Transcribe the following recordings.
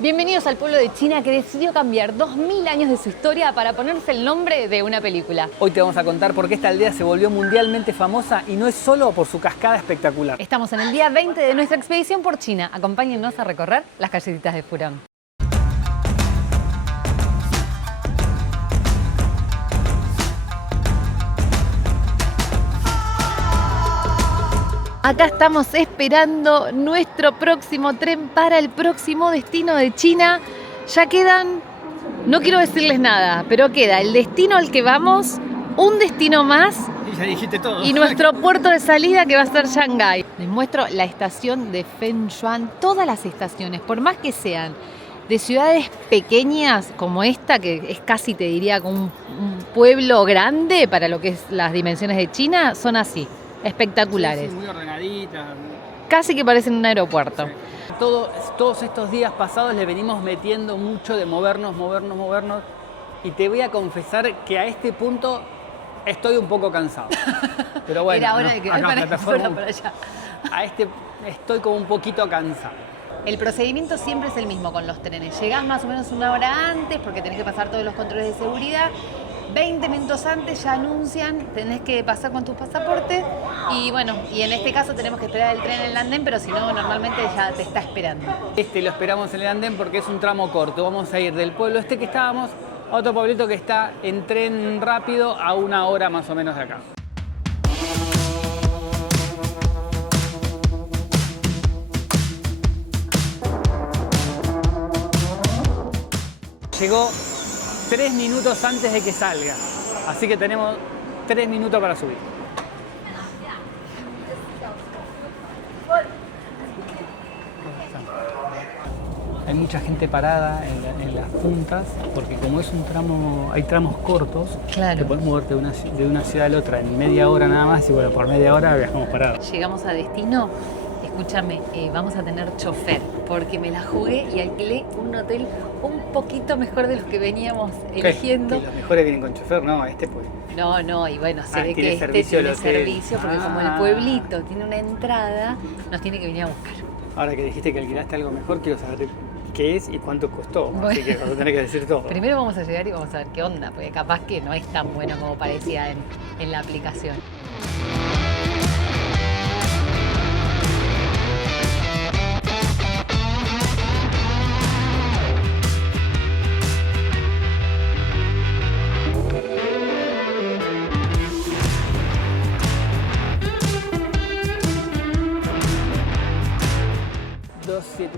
Bienvenidos al pueblo de China que decidió cambiar 2000 años de su historia para ponerse el nombre de una película. Hoy te vamos a contar por qué esta aldea se volvió mundialmente famosa y no es solo por su cascada espectacular. Estamos en el día 20 de nuestra expedición por China. Acompáñennos a recorrer las callecitas de Furón. Acá estamos esperando nuestro próximo tren para el próximo destino de China. Ya quedan, no quiero decirles nada, pero queda el destino al que vamos, un destino más Y ya dijiste todo. y nuestro puerto de salida que va a ser Shanghái. Les muestro la estación de Fenzhuang, todas las estaciones, por más que sean de ciudades pequeñas como esta, que es casi, te diría, como un pueblo grande para lo que es las dimensiones de China, son así. Espectaculares. Sí, muy ordenadita. Casi que parecen un aeropuerto. Sí. Todos estos días pasados le venimos metiendo mucho de movernos. Y te voy a confesar que a este punto estoy un poco cansado. Pero bueno, Era hora de que acá en plataforma, para allá. Estoy como un poquito cansado. El procedimiento siempre es el mismo con los trenes. Llegás más o menos una hora antes porque tenés que pasar todos los controles de seguridad. 20 minutos antes ya anuncian, tenés que pasar con tus pasaportes y bueno, y en este caso tenemos que esperar el tren en el andén, pero si no, normalmente ya te está esperando. Lo esperamos en el andén porque es un tramo corto. Vamos a ir del pueblo que estábamos a otro pueblito que está en tren rápido a una hora más o menos de acá. Llegó 3 minutos antes de que salga, así que tenemos 3 minutos para subir. Hay mucha gente parada en las puntas, porque como es un tramo, hay tramos cortos, Claro. te podés moverte de una ciudad a la otra en media hora nada más, y bueno, por media hora viajamos parados. Llegamos a destino, escúchame, vamos a tener chofer, porque me la jugué y alquilé un hotel un poquito mejor de los que veníamos eligiendo. Que los mejores vienen con chofer, no, pues. No, y bueno, se ve tiene que servicio tiene el hotel. servicio, porque como el pueblito tiene una entrada, nos tiene que venir a buscar. Ahora que dijiste que alquilaste algo mejor, quiero saber qué es y cuánto costó, Bueno. así que vas a tener que decir todo. Primero vamos a llegar y vamos a ver qué onda, porque capaz que no es tan bueno como parecía en la aplicación.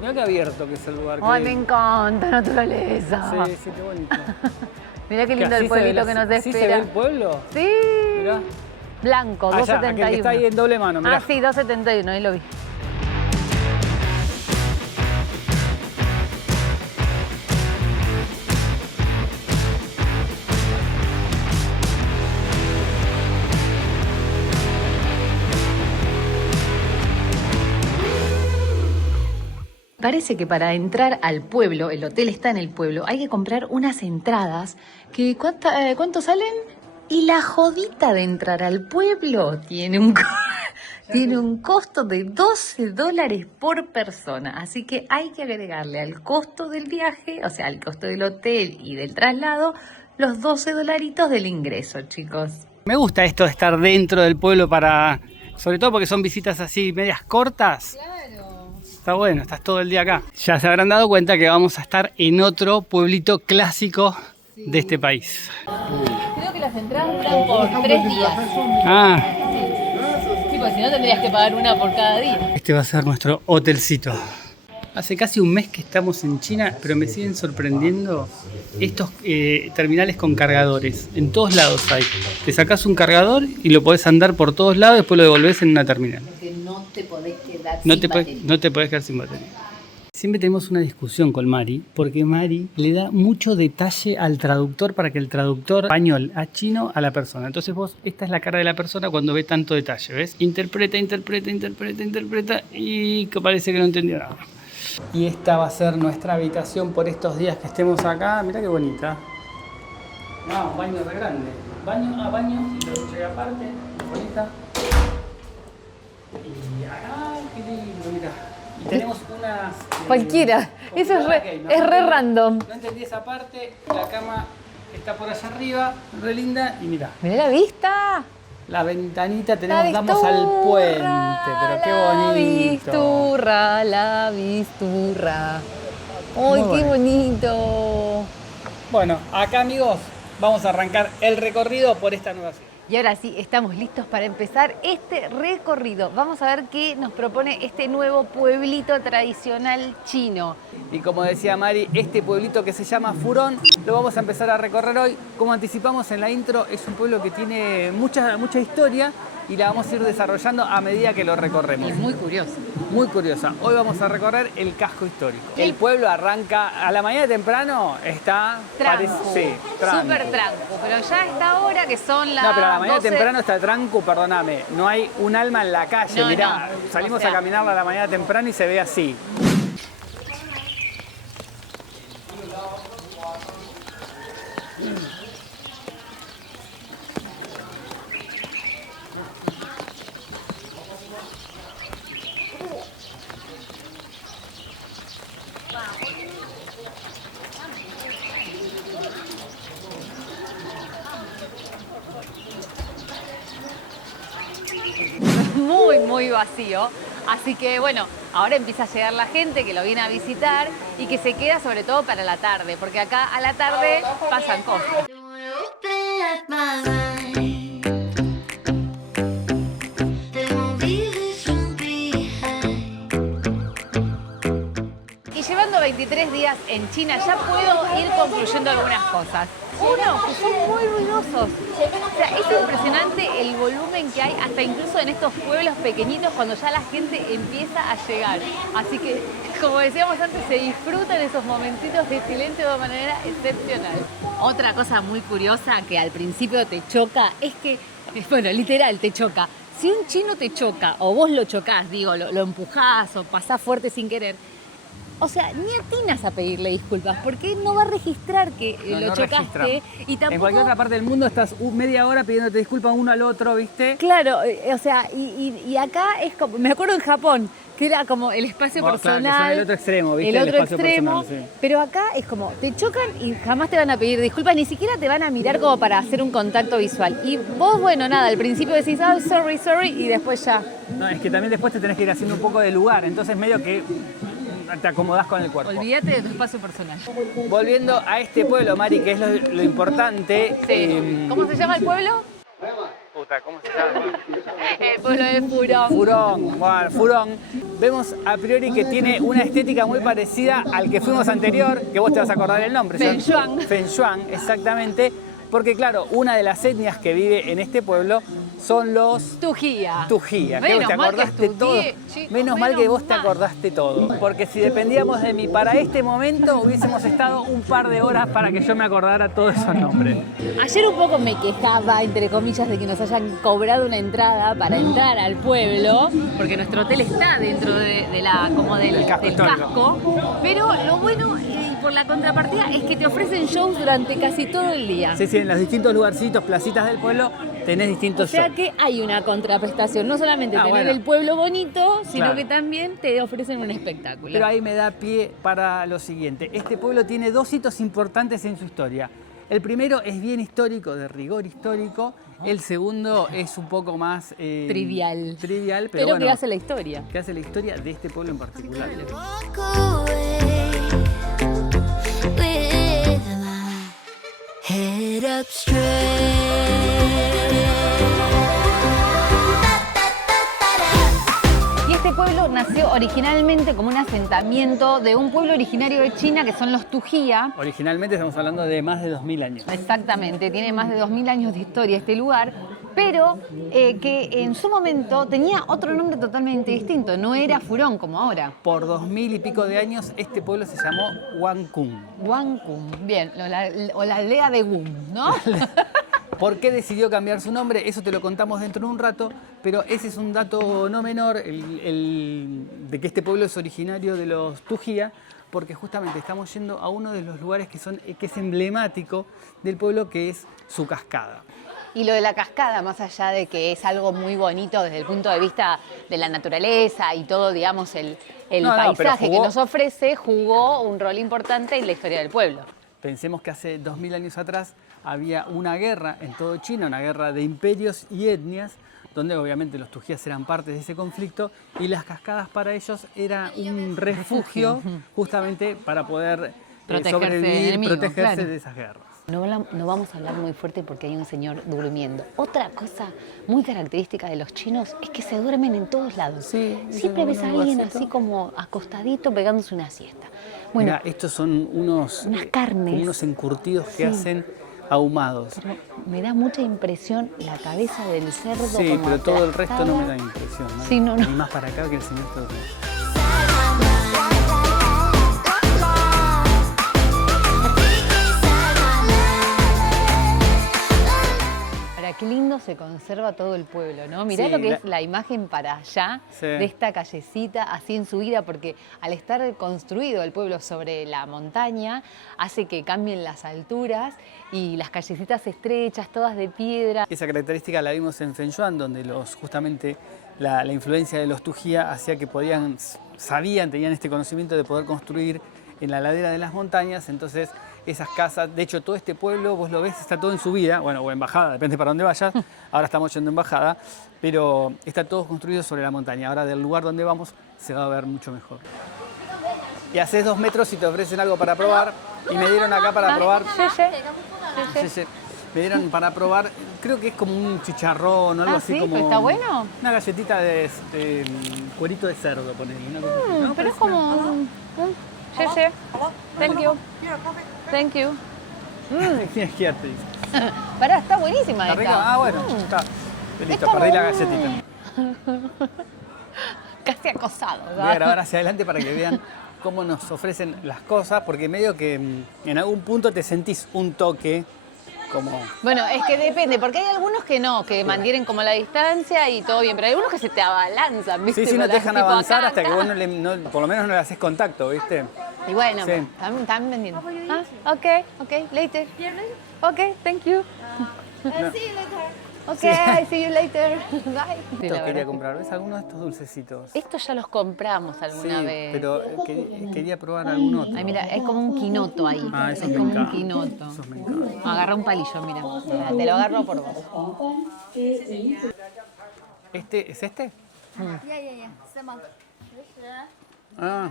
Mirá qué abierto que es el lugar. ¡Ay, me encanta naturaleza! Sí, qué bonito. Mirá qué lindo así el pueblito que nos espera. ¿Sí se ve el pueblo? Sí. Mirá. Blanco, Allá, 271. aquel que está ahí en doble mano, mirá. Ah, sí, 271, ahí lo vi. Parece que para entrar al pueblo, el hotel está en el pueblo, hay que comprar unas entradas que ¿cuánto salen? Y la jodita de entrar al pueblo tiene un costo de $12 por persona. Así que hay que agregarle al costo del viaje, o sea, al costo del hotel y del traslado, los $12 del ingreso, chicos. Me gusta esto de estar dentro del pueblo sobre todo porque son visitas así medias cortas. Está bueno, estás todo el día acá. Ya se habrán dado cuenta que vamos a estar en otro pueblito clásico de este país. Creo que las entradas duran por 3 días. Ah, Sí, porque si no tendrías que pagar una por cada día. este va a ser nuestro hotelcito. Hace casi un mes que estamos en China, pero me siguen sorprendiendo estos terminales con cargadores. En todos lados hay. Te sacás un cargador y lo podés andar por todos lados y después lo devolvés en una terminal. Porque no te podés quedar No sin te batería. podés quedar sin batería. Siempre tenemos una discusión con Mari, porque Mari le da mucho detalle al traductor para que el traductor español a chino a la persona. Entonces esta es la cara de la persona cuando ve tanto detalle, ¿ves? Interpreta y que parece que no entendió nada. Y esta va a ser nuestra habitación por estos días que estemos acá. Mirá qué bonita. Un baño re grande. Baño y lo ducha aparte. Bonita. Y acá, qué lindo, mirá. Tenemos unas... Cualquiera. Eso es re random. No entendí esa parte. La cama está por allá arriba, re linda. Y mirá, Mirá la vista. la ventanita tenemos, damos al puente. Pero qué bonito. La visturra. ¡Ay, qué bonito! Bueno, acá amigos, vamos a arrancar el recorrido por esta nueva ciudad. Y ahora sí, estamos listos para empezar este recorrido. Vamos a ver qué nos propone este nuevo pueblito tradicional chino. Y como decía Mari, este pueblito que se llama Furón lo vamos a empezar a recorrer hoy. Como anticipamos en la intro, es un pueblo que tiene mucha historia y la vamos a ir desarrollando a medida que lo recorremos. Es muy curioso. Muy curiosa. Hoy vamos a recorrer el casco histórico. El pueblo arranca a la mañana temprano, está... Tranco. Sí, tranco. Súper tranco. Pero ya a esta hora que son las No, pero a la mañana 12... temprano está tranco, perdóname. No hay un alma en la calle. No, Mirá, no. salimos O sea, a caminar a la mañana temprano y se ve así. muy vacío. Así que bueno, ahora empieza a llegar la gente que lo viene a visitar y que se queda sobre todo para la tarde, porque acá a la tarde pasan cosas. Y llevando 23 días en China ya puedo ir concluyendo algunas cosas. Uno, que son muy ruidosos. O sea, es impresionante el volumen que hay hasta incluso en estos pueblos pequeñitos cuando ya la gente empieza a llegar. Así que, como decíamos antes, se disfrutan esos momentitos de silencio de una manera excepcional. Otra cosa muy curiosa que al principio te choca es que, bueno, literal te choca. Si un chino te choca o vos lo chocás, digo, lo empujás o pasás fuerte sin querer, o sea, ni atinas a pedirle disculpas, porque él no va a registrar que lo chocaste. Y tampoco... En cualquier otra parte del mundo estás media hora pidiéndote disculpas uno al otro, ¿viste? Claro, o sea, y acá es como, me acuerdo en Japón, que era como el espacio personal. Claro, que son el otro extremo, ¿viste? El otro extremo, personal, sí. pero acá es como, te chocan y jamás te van a pedir disculpas, ni siquiera te van a mirar como para hacer un contacto visual. Y vos, bueno, nada, al principio decís, oh, sorry, y después ya. No, es que también después te tenés que ir haciendo un poco de lugar, entonces medio que te acomodás con el cuerpo. Olvídate de tu espacio personal. Volviendo a este pueblo, Mari, que es lo importante. Sí. ¿Cómo se llama el pueblo? Puta, ¿cómo se llama? El pueblo de Furón. Furón, bueno, Furón. Vemos a priori que tiene una estética muy parecida al que fuimos anterior, que vos te vas a acordar el nombre. Fenshuang. Fenshuang, exactamente. Porque claro, una de las etnias que vive en este pueblo son los Tujía. Tujía. Menos ¿Te mal que acordaste todo? estudié, chicos, Menos mal que vos te mal. acordaste todo. Porque si dependíamos de mí para este momento, hubiésemos estado un par de horas para que yo me acordara todos esos nombres. Ayer un poco me quejaba, entre comillas, de que nos hayan cobrado una entrada para entrar al pueblo, porque nuestro hotel está dentro del casco. Pero lo bueno, por la contrapartida, es que te ofrecen shows durante casi todo el día. Sí, en los distintos lugarcitos, placitas del pueblo, tenés distintos O sea shows. que hay una contraprestación, no solamente tener bueno. el pueblo bonito, sino Claro. que también te ofrecen un espectáculo. Pero ahí me da pie para lo siguiente. Este pueblo tiene dos hitos importantes en su historia. El primero es bien histórico, de rigor histórico. El segundo es un poco más... Trivial, pero bueno, que hace la historia. que hace la historia de este pueblo en particular. Walk away with my head up straight. Y este pueblo nació originalmente como un asentamiento de un pueblo originario de China que son los Tujía. Originalmente estamos hablando de más de 2000 años. Exactamente, tiene más de 2000 años de historia este lugar, pero que en su momento tenía otro nombre totalmente distinto, no era Furón como ahora. Por 2000 y pico de años, este pueblo se llamó Wangkung. Wangkung, bien, o la aldea de Wum, ¿no? ¿Por qué decidió cambiar su nombre? Eso te lo contamos dentro de un rato, pero ese es un dato no menor, de que este pueblo es originario de los Tujía, porque justamente estamos yendo a uno de los lugares que es emblemático del pueblo, que es su cascada. Y lo de la cascada, más allá de que es algo muy bonito desde el punto de vista de la naturaleza y todo, digamos, el paisaje que nos ofrece, jugó un rol importante en la historia del pueblo. Pensemos que hace 2000 años atrás había una guerra en todo China, una guerra de imperios y etnias, donde obviamente los tujías eran parte de ese conflicto y las cascadas para ellos era un refugio justamente para poder sobrevivir, protegerse de esas guerras. No vamos a hablar muy fuerte porque hay un señor durmiendo. Otra cosa muy característica de los chinos es que se duermen en todos lados. Sí, siempre ves a alguien así como acostadito pegándose una siesta. Bueno, mira, estos son unas carnes, unos encurtidos que hacen ahumados. Pero me da mucha impresión la cabeza del cerdo. Sí, como pero todo el resto no me aplastada. da impresión, ¿no? Sí, no. Ni más para acá que el señor todo. Ahora, qué lindo se conserva todo el pueblo, ¿no? Mirá Sí, lo que es la imagen para allá Sí. de esta callecita, así en subida, porque al estar construido el pueblo sobre la montaña, hace que cambien las alturas y las callecitas estrechas, todas de piedra. Esa característica la vimos en Fengyuan, donde justamente la influencia de los Tujía hacía que tenían este conocimiento de poder construir en la ladera de las montañas. Entonces esas casas, de hecho todo este pueblo, vos lo ves, está todo en subida, bueno, o en bajada, depende para dónde vayas. Ahora estamos yendo en bajada, pero está todo construido sobre la montaña. Ahora del lugar donde vamos se va a ver mucho mejor. Y haces 2 metros y te ofrecen algo para probar. Y me dieron acá para probar. Sí. Me dieron para probar, creo que es como un chicharrón o algo así. ¿Sí? Como ¿Está bueno? una galletita de cuerito de cerdo, ponele. Una cosa así, ¿no? Pero es Parece como... Sí. Thank you. Thank you. Tienes que irte, dice. Pará, está buenísima ¿Está rica? esta. Ah, bueno, está. Listo, como perdí la un- galletita. Casi acosado. Voy a grabar hacia adelante para que vean cómo nos ofrecen las cosas, porque medio que en algún punto te sentís un toque como... Bueno, es que depende, porque hay algunos que no, que mantienen como la distancia y todo bien, pero hay algunos que se te abalanzan, ¿viste? Sí, no te dejan Tipo, avanzar acá, hasta que acá. vos por lo menos no le haces contacto, ¿viste? Y bueno, Sí. están vendiendo. Ok, later. Ok, thank you. Ok, see you later. Bye. Esto quería comprar, ¿ves? Algunos de estos dulcecitos. Estos ya los compramos alguna Sí, vez. pero quería probar algún otro. Ay, mira, es como un quinoto ahí. Ah, es esos me como un encantan. quinoto. Esos me encantan. Agarra un palillo, mira. Mira, te lo agarro por vos. ¿Este es este? Yeah. 10. Ah.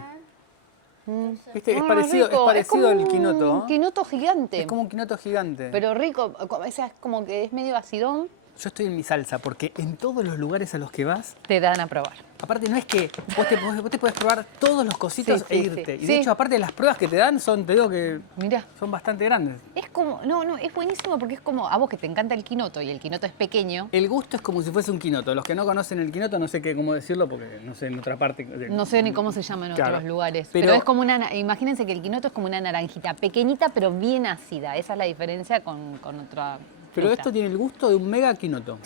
Este es Ah, parecido, rico. al como quinoto. un quinoto gigante. Es como un quinoto gigante. Pero rico, o sea, es como que es medio acidón. Yo estoy en mi salsa porque en todos los lugares a los que vas, Te dan a probar. aparte no es que vos te puedes probar todos los cositos Sí, e sí, irte. sí. Y de Sí. hecho, aparte de las pruebas que te dan, te digo que Mira, son bastante grandes. es como, no, es buenísimo porque es como, a vos que te encanta el quinoto y el quinoto es pequeño, El gusto es como si fuese un quinoto. Los que no conocen el quinoto, no sé cómo decirlo porque no sé en otra parte. no sé ni cómo se llama en Claro. otros lugares, Pero- pero es como imagínense que el quinoto es como una naranjita, pequeñita pero bien ácida, esa es la diferencia con otra Pero fruta. esto tiene el gusto de un mega quinoto.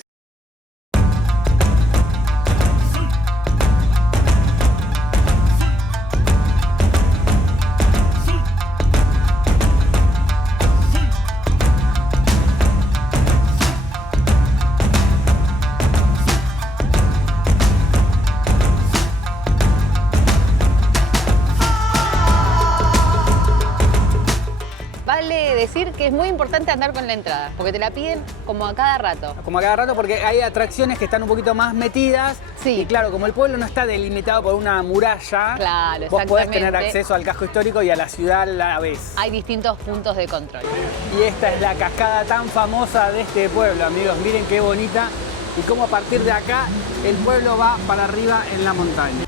Vale decir que es muy importante andar con la entrada, porque te la piden como a cada rato. Como a cada rato, porque hay atracciones que están un poquito más metidas. Sí. Y claro, como el pueblo no está delimitado por una muralla, Claro, vos podés tener exactamente. acceso al casco histórico y a la ciudad a la vez. Hay distintos puntos de control. Y esta es la cascada tan famosa de este pueblo, amigos. Miren qué bonita. Y cómo a partir de acá el pueblo va para arriba en la montaña.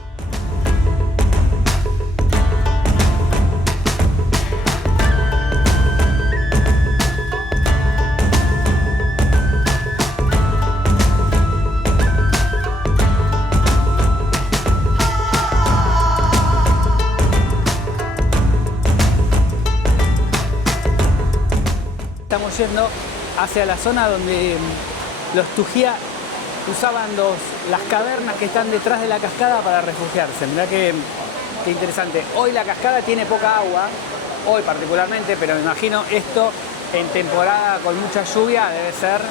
Estamos yendo hacia la zona donde los Tujía usaban las cavernas que están detrás de la cascada para refugiarse. Mirá qué interesante. Hoy la cascada tiene poca agua, hoy particularmente, pero me imagino esto en temporada con mucha lluvia debe ser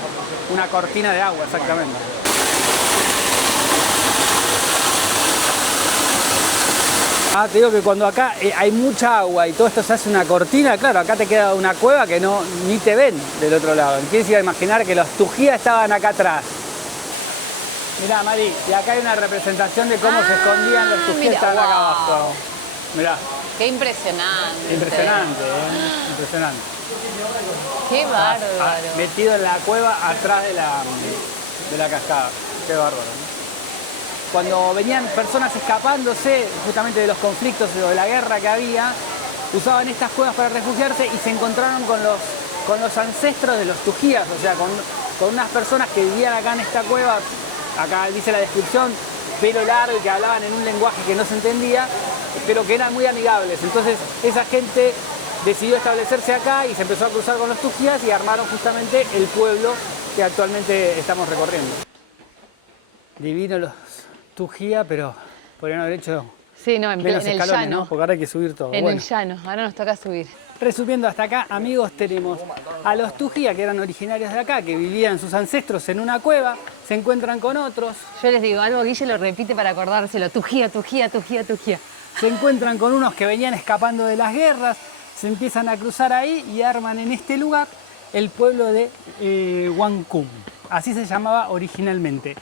una cortina de agua, exactamente. Ah, te digo que cuando acá hay mucha agua y todo esto se hace una cortina, claro, acá te queda una cueva que no ni te ven del otro lado. ¿Quién se iba a imaginar que los Tujías estaban acá atrás? Mirá, Mari, y acá hay una representación de cómo se escondían los Tujías, mira, estaban acá wow. abajo. Mirá, Qué impresionante. impresionante, impresionante. Qué bárbaro. Metido en la cueva atrás de la cascada. Qué bárbaro, ¿no? Cuando venían personas escapándose justamente de los conflictos o de la guerra que había, usaban estas cuevas para refugiarse y se encontraron con los ancestros de los Tujías, o sea, con unas personas que vivían acá en esta cueva, acá dice la descripción, pelo largo y que hablaban en un lenguaje que no se entendía, pero que eran muy amigables. Entonces esa gente decidió establecerse acá y se empezó a cruzar con los Tujías y armaron justamente el pueblo que actualmente estamos recorriendo. Divino los Tujía, pero podrían haber hecho Sí, no, en menos el escalones, llano. ¿no? Porque ahora hay que subir todo. En Bueno, el llano, ahora nos toca subir. resumiendo hasta acá, amigos, tenemos a los Tujía, que eran originarios de acá, que vivían sus ancestros en una cueva, se encuentran con otros, Yo les digo algo, Guille lo repite para acordárselo. Tujía, Tujía, Tujía, Tujía. se encuentran con unos que venían escapando de las guerras, se empiezan a cruzar ahí y arman en este lugar el pueblo de Huancum. Así se llamaba originalmente.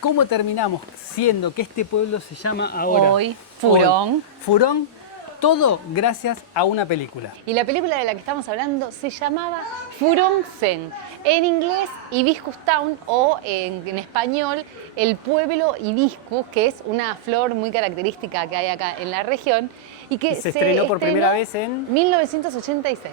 ¿Cómo terminamos siendo que este pueblo se llama ahora? Hoy, Furón. Hoy, Furón, todo gracias a una película. Y la película de la que estamos hablando se llamaba Furong Sen. En inglés, Hibiscus Town, o en español, el pueblo hibiscus, que es una flor muy característica que hay acá en la región. Y que Se estrenó por primera vez en 1986.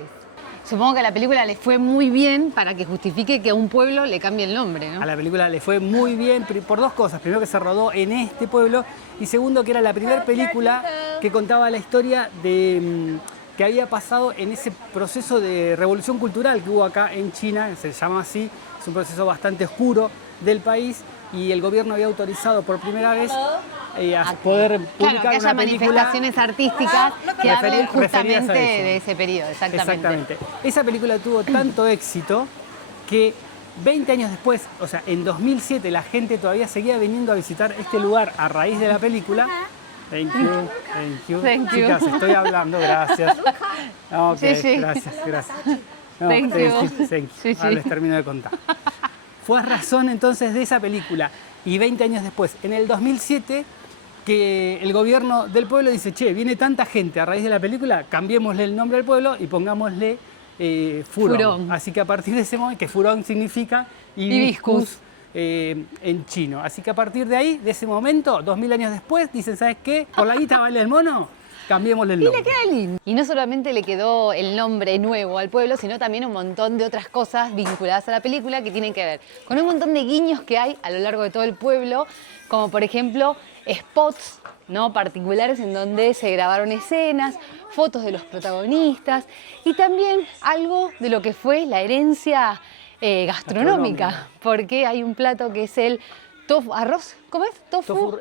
Supongo que a la película le fue muy bien para que justifique que a un pueblo le cambie el nombre, ¿no? A la película le fue muy bien por dos cosas. Primero, que se rodó en este pueblo, y segundo, que era la primera película que contaba la historia de que había pasado en ese proceso de revolución cultural que hubo acá en China, se llama así, es un proceso bastante oscuro del país, y el gobierno había autorizado por primera vez a poder publicar Claro, que haya una película. manifestaciones artísticas que hablen referidas a justamente eso. de ese periodo, exactamente. Exactamente. Esa película tuvo tanto éxito que 20 años después, o sea, en 2007, la gente todavía seguía viniendo a visitar este lugar a raíz de la película. Thank you, thank you. Thank you. Chicas, estoy hablando, gracias. Ok, Sí, sí. gracias. No, Thank you. thank you. Sí, Ahora sí. les termino de contar. Fue a razón entonces de esa película, y 20 años después, en el 2007, que el gobierno del pueblo dice: che, viene tanta gente a raíz de la película, cambiémosle el nombre al pueblo y pongámosle Furón. Furón. Así que a partir de ese momento, que Furón significa hibiscus en chino. Así que a partir de ahí, de ese momento, 2000 años después, dicen: ¿sabes qué? Por la guita vale el mono, cambiémosle el Y nombre. le queda lindo. Y no solamente le quedó el nombre nuevo al pueblo, sino también un montón de otras cosas vinculadas a la película que tienen que ver con un montón de guiños que hay a lo largo de todo el pueblo, como por ejemplo spots, ¿no?, particulares en donde se grabaron escenas, fotos de los protagonistas y también algo de lo que fue la herencia gastronómica, porque hay un plato que es el tofu, arroz, ¿cómo es? Tofu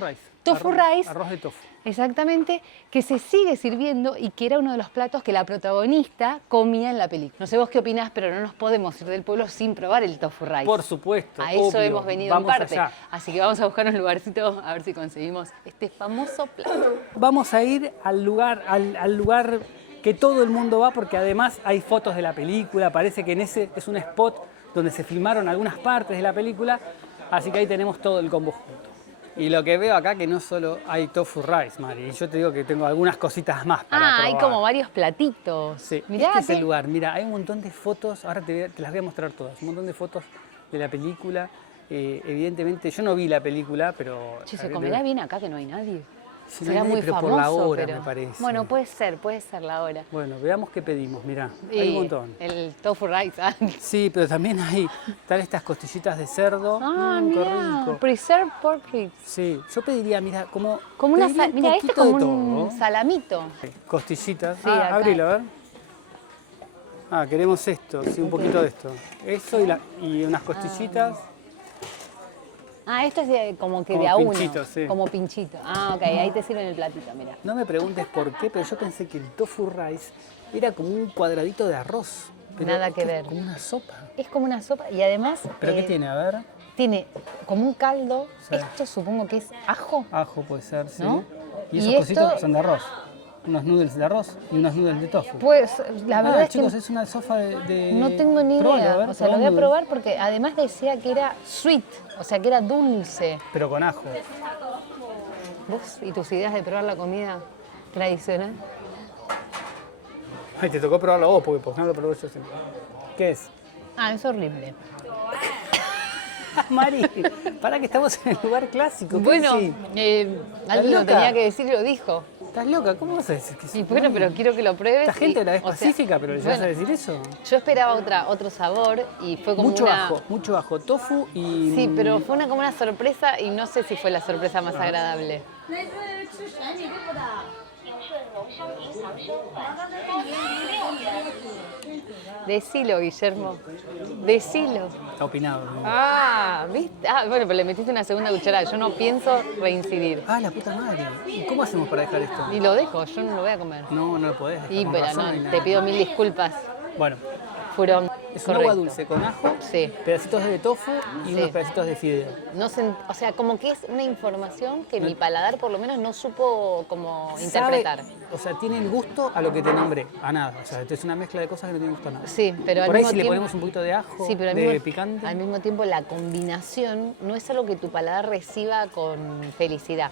rice. Tofu Arroz- rice. Arroz de tofu. Exactamente, que se sigue sirviendo y que era uno de los platos que la protagonista comía en la película. No sé vos qué opinás, pero no nos podemos ir del pueblo sin probar el tofu rice. Por supuesto. A eso obvio. hemos venido Vamos en parte. allá. Así que vamos a buscar un lugarcito a ver si conseguimos este famoso plato. Vamos a ir al lugar que todo el mundo va, porque además hay fotos de la película. Parece que en ese es un spot donde se filmaron algunas partes de la película, así que ahí tenemos todo el combo junto. Y lo que veo acá, que no solo hay tofu rice, Mari, y yo te digo que tengo algunas cositas más para probar. Hay como varios platitos. Sí, Mirá este es que- el lugar. Mira, hay un montón de fotos, ahora te las voy a mostrar todas, un montón de fotos de la película. Evidentemente, yo no vi la película, pero... Che, se comerá bien acá que no hay nadie. Sí, no hay Será nadie, muy pero famoso, por la hora, pero... me parece. Bueno, puede ser la hora. Bueno, veamos qué pedimos, mirá, hay Y un montón. el tofu rice. Sí, pero también hay tal estas costillitas de cerdo. Qué Mira, rico. preserved pork ribs. Sí, yo pediría, mira, como Como pediría un mira, este es poquito como de un todo. salamito. Costillitas. Sí, acá. Abrilo, a ver. Queremos esto, sí, un poquito de esto. Eso y unas costillitas. Esto es como que Como de a uno. pinchito, sí. Como pinchito. Ok, ahí te sirven el platito, mira. No me preguntes por qué, pero yo pensé que el tofu rice era como un cuadradito de arroz. Nada que esto ver. Es como una sopa. Es como una sopa y además... ¿Pero qué tiene? A ver. Tiene como un caldo. Sí. Esto supongo que es ajo. Ajo puede ser, sí. ¿No? Y Y esos esto- cositos son de arroz. Unos noodles de arroz y unos noodles de tofu. Pues la verdad es chicos, que es una sopa de... no tengo ni Probalo, idea. a ver, O sea, lo probá voy a un probar porque además decía que era sweet, o sea, que era dulce. Pero con ajo. ¿Vos y tus ideas de probar la comida tradicional? Ay, te tocó probarlo a vos, porque por ejemplo lo probé yo siempre. ¿Qué es? Ah, es horrible. Mari, para que estamos en el lugar clásico. ¿Qué Bueno, decís? alguien lo loca? tenía que decir y lo dijo. ¿Estás loca? ¿Cómo vas a decir que sí? Y bueno, pero quiero que lo pruebes. Esta gente y, la ves o sea, pacífica, pero ¿le vas a bueno, decir eso? Yo esperaba otro sabor y fue como Mucho una... ajo, tofu y... Sí, pero fue como una sorpresa y no sé si fue la sorpresa más agradable. Decilo, Guillermo. Decilo. Está opinado. ¿no? Ah, ¿viste? Ah, bueno, pero le metiste una segunda cucharada. Yo no pienso reincidir. Ah, la puta madre. ¿Y cómo hacemos para dejar esto? Y lo dejo, yo no lo voy a comer. No, no lo podés dejar. Y con pero razón, no, hay nada. te pido 1000 disculpas. Bueno, Furón. es un Correcto. agua dulce con ajo, Sí. pedacitos de tofu y Sí. unos pedacitos de fideo. No o sea, como que es una información que mi paladar por lo menos no supo como Sabe- interpretar. o sea, tiene el gusto a lo que te nombré, a nada. O sea, esto es una mezcla de cosas que no tienen gusto a nada. Sí, pero al Por ahí mismo si le tiempo... ponemos un poquito de ajo, Sí, pero de picante. al mismo tiempo la combinación no es algo que tu paladar reciba con felicidad.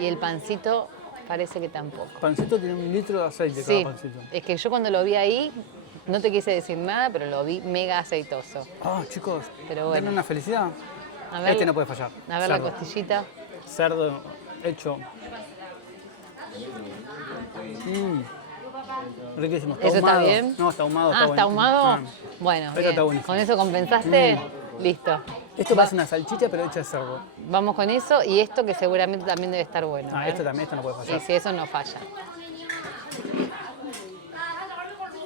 Y el pancito parece que tampoco. Pancito tiene 1 litro de aceite Sí, cada pancito. es que yo cuando lo vi ahí, no te quise decir nada, pero lo vi mega aceitoso. Ah, chicos, Pero bueno. ¿tienen una felicidad? A ver, Este no puede fallar. A ver la Cerdo. costillita. Cerdo hecho. Riquísimo. ¿Eso está ahumado. bien? No, está ahumado. Ah, ¿está buenísimo. ahumado? Ah. Bueno, Eso bien. está buenísimo. Con eso compensaste, listo. Esto parece una salchicha, pero hecha de cerdo. Vamos con eso y esto que seguramente también debe estar bueno. Ah, ¿eh? esto también, esto no puede Y fallar. si eso no falla.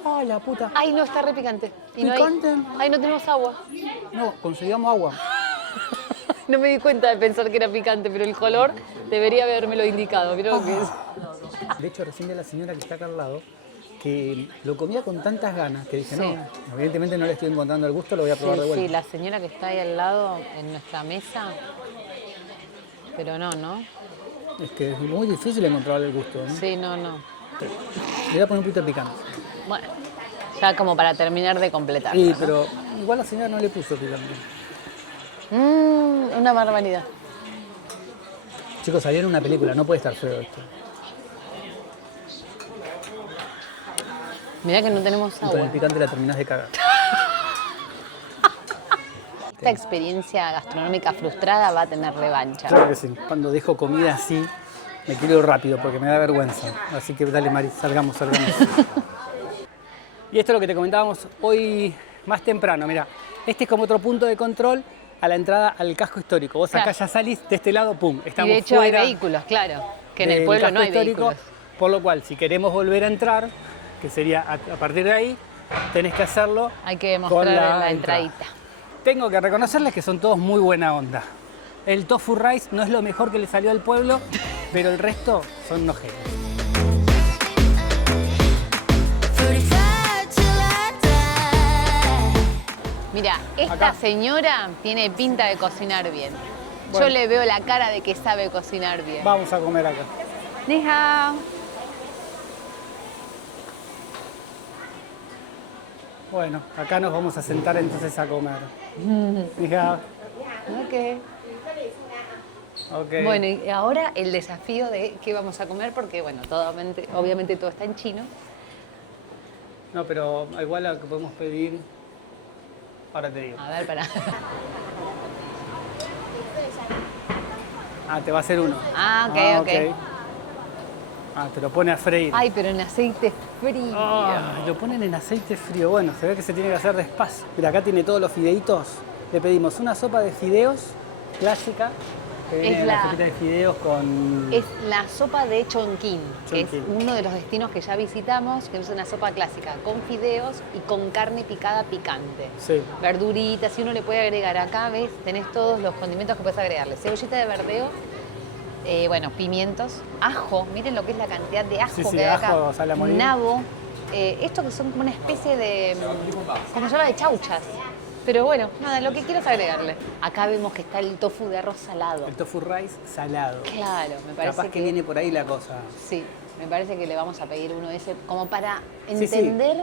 ¡Ay, la puta! Ay, no, está re picante. Y no hay- ¿Picante? Ay, no tenemos agua. No, conseguimos agua. No me di cuenta de pensar que era picante, pero el color debería habérmelo indicado. Mirá lo que es. De hecho, recién vi a la señora que está acá al lado, que lo comía con tantas ganas, que dije, Sí. no, evidentemente no le estoy encontrando el gusto, lo voy a probar de Sí, vuelta. sí, la señora que está ahí al lado en nuestra mesa. Pero no, ¿no? Es que es muy difícil encontrarle el gusto, ¿no? Sí, no. Le voy a poner un poquito de picante. Bueno, ya como para terminar de completar. Sí, pero igual la señora no le puso picante. Una barbaridad. Chicos, salió en una película, no puede estar feo esto. Mirá que no tenemos Con agua. el picante la terminás de cagar. Esta experiencia gastronómica frustrada va a tener revancha. Claro que sí. Cuando dejo comida así, me quiero ir rápido porque me da vergüenza. Así que dale, Mari, salgamos. Y esto es lo que te comentábamos hoy más temprano. Mira, este es como otro punto de control a la entrada al casco histórico. Vos acá Claro. ya salís de este lado, pum, Y estamos de hecho fuera hay vehículos, claro. Que en el del pueblo casco no hay histórico, vehículos. por lo cual, si queremos volver a entrar, que sería a partir de ahí, tenés que hacerlo Hay que con mostrar la entrada. entradita. Tengo que reconocerles que son todos muy buena onda. El tofu rice no es lo mejor que le salió al pueblo, pero el resto son unos genios. 45 till I die. Mira, esta Acá. señora tiene pinta de cocinar bien. Bueno. Yo le veo la cara de que sabe cocinar bien. Vamos a comer acá. Ni hao. Bueno, acá nos vamos a sentar entonces a comer. Hija, Ok. ok. Bueno, y ahora el desafío de qué vamos a comer, porque bueno, obviamente todo está en chino. No, pero igual lo que podemos pedir, ahora te digo. A ver, para. Ah, te va a hacer uno. Ah, ok. Ah, te lo pone a freír. Ay, pero en aceite frío. Ah, lo ponen en aceite frío. Bueno, se ve que se tiene que hacer despacio. Mira, acá tiene todos los fideitos. Le pedimos una sopa de fideos clásica, que viene Es en la la- sopita de fideos con... Es la sopa de Chongqing, que es Chongqing. uno de los destinos que ya visitamos, que es una sopa clásica con fideos y con carne picada picante. Sí. Verduritas, y uno le puede agregar acá, ¿ves? Tenés todos los condimentos que puedes agregarle. Cebollita de verdeo, bueno, pimientos, ajo, miren lo que es la cantidad de ajo Sí, sí, que hay acá. ajo, sal a morir. Nabo, esto que son como una especie de, ¿cómo se llama? De chauchas. Pero bueno, nada, lo que quiero es agregarle. Acá vemos que está el tofu de arroz salado. El tofu rice salado. Claro, me parece Capaz que viene por ahí la cosa. Sí, me parece que le vamos a pedir uno de ese como para Sí, sí. entender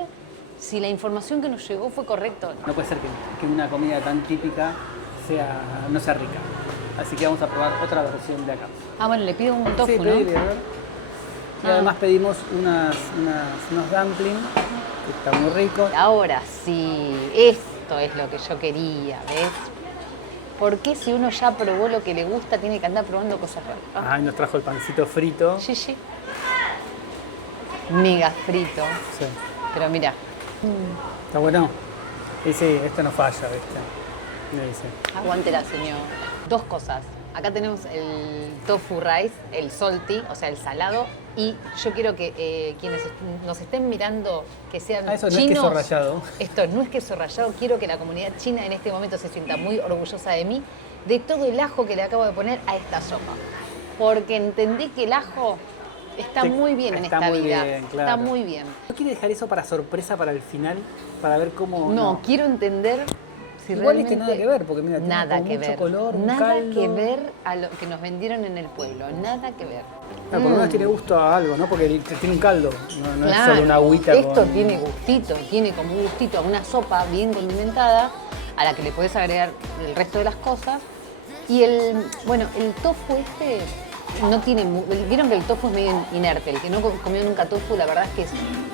si la información que nos llegó fue correcta o no. No puede ser que una comida tan típica no sea rica. Así que vamos a probar otra versión de acá. Ah, bueno, le pido un tofu, Sí, ¿no? pedile, a ver. Y además pedimos unos dumplings, que está muy rico. Ahora sí, esto es lo que yo quería, ¿ves? ¿Por qué si uno ya probó lo que le gusta tiene que andar probando cosas raras? Ah, y nos trajo el pancito frito. Sí. Mega frito. Sí. Pero mira, ¿Está bueno? Y sí, esto no falla, ¿viste? Me dice. aguántela, señor. Dos cosas. Acá tenemos el tofu rice, el salty, o sea, el salado. Y yo quiero que quienes nos estén mirando, que sean Ah, eso no es chinos. queso rallado. Esto no es queso rallado. Quiero que la comunidad china en este momento se sienta muy orgullosa de mí, de todo el ajo que le acabo de poner a esta sopa. Porque entendí que el ajo está Sí, muy bien en está esta muy vida. bien, claro. Está muy bien. ¿No quiere dejar eso para sorpresa para el final? Para ver cómo... No, quiero entender si Igual realmente... nada que ver, porque mira, tiene nada como que mucho ver. color, un nada caldo. que ver a lo que nos vendieron en el pueblo. Nada que ver. No, por lo menos tiene gusto a algo, ¿no? Porque tiene un caldo, no es Claro, solo una agüita. esto con- tiene gustito, tiene como un gustito a una sopa bien condimentada a la que le puedes agregar el resto de las cosas. Y el tofu este no tiene... Vieron que el tofu es medio inerte. El que no comió nunca tofu, la verdad es que es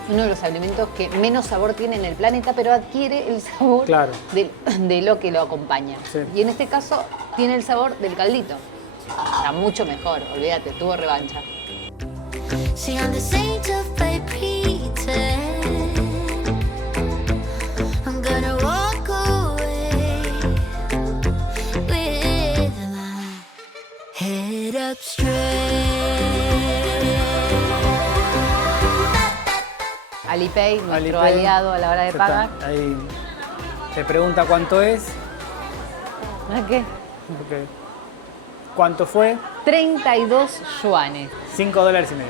uno de los alimentos que menos sabor tiene en el planeta, pero adquiere el sabor Claro. de lo que lo acompaña. Sí. Y en este caso tiene el sabor del caldito. Está mucho mejor, olvídate, tuvo revancha. See, I'm the saint of by Peter. I'm gonna walk away with my head up straight. Alipay, nuestro Alipay. aliado a la hora de Está pagar. ahí te pregunta cuánto es. ¿A qué? Porque ¿cuánto fue? 32 yuanes. $5.50.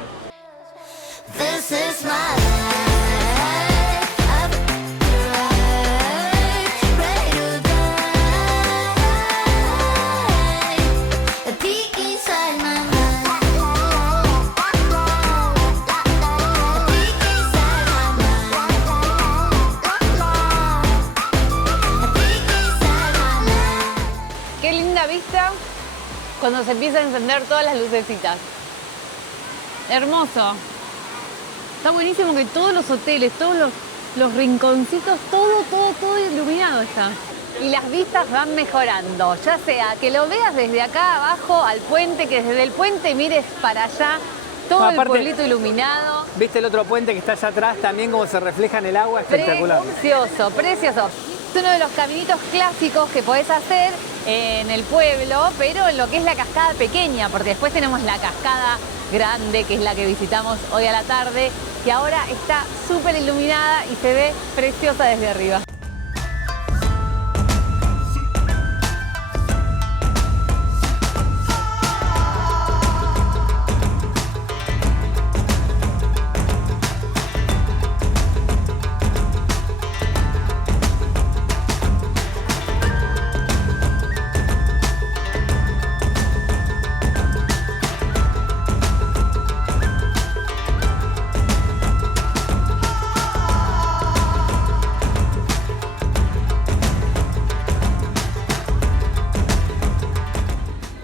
This is my life. Up right or die. A peek inside my mind. A peek inside my mind. A peek inside my mind. Qué linda vista cuando se empiezan a encender todas las lucecitas. Hermoso. Está buenísimo que todos los hoteles, todos los rinconcitos, todo iluminado está. Y las vistas van mejorando, ya sea que lo veas desde acá abajo al puente, que desde el puente mires para allá, todo No, el aparte- pueblito iluminado. ¿Viste el otro puente que está allá atrás también como se refleja en el agua? Espectacular. Precioso, precioso. Es uno de los caminitos clásicos que podés hacer en el pueblo, pero en lo que es la cascada pequeña, porque después tenemos la cascada grande, que es la que visitamos hoy a la tarde, que ahora está súper iluminada y se ve preciosa desde arriba.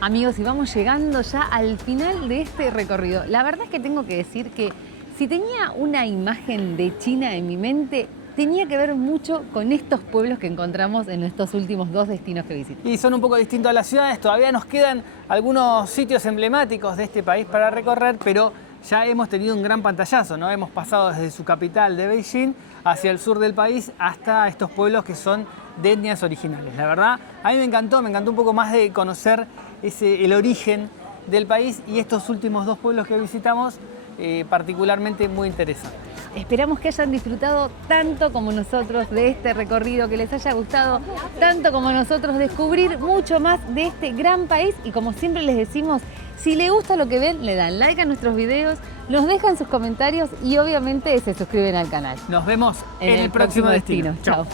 Amigos, y vamos llegando ya al final de este recorrido. La verdad es que tengo que decir que si tenía una imagen de China en mi mente, tenía que ver mucho con estos pueblos que encontramos en estos últimos 2 destinos que visitamos. Y son un poco distintos a las ciudades, todavía nos quedan algunos sitios emblemáticos de este país para recorrer, pero ya hemos tenido un gran pantallazo, ¿no? Hemos pasado desde su capital de Beijing hacia el sur del país hasta estos pueblos que son de etnias originales. La verdad, a mí me encantó un poco más de conocer el origen del país y estos últimos 2 pueblos que visitamos particularmente muy interesantes. Esperamos que hayan disfrutado tanto como nosotros de este recorrido, que les haya gustado tanto como nosotros descubrir mucho más de este gran país y como siempre les decimos, Si le gusta lo que ven, le dan like a nuestros videos, nos dejan sus comentarios y obviamente se suscriben al canal. Nos vemos En el próximo destino. Chao.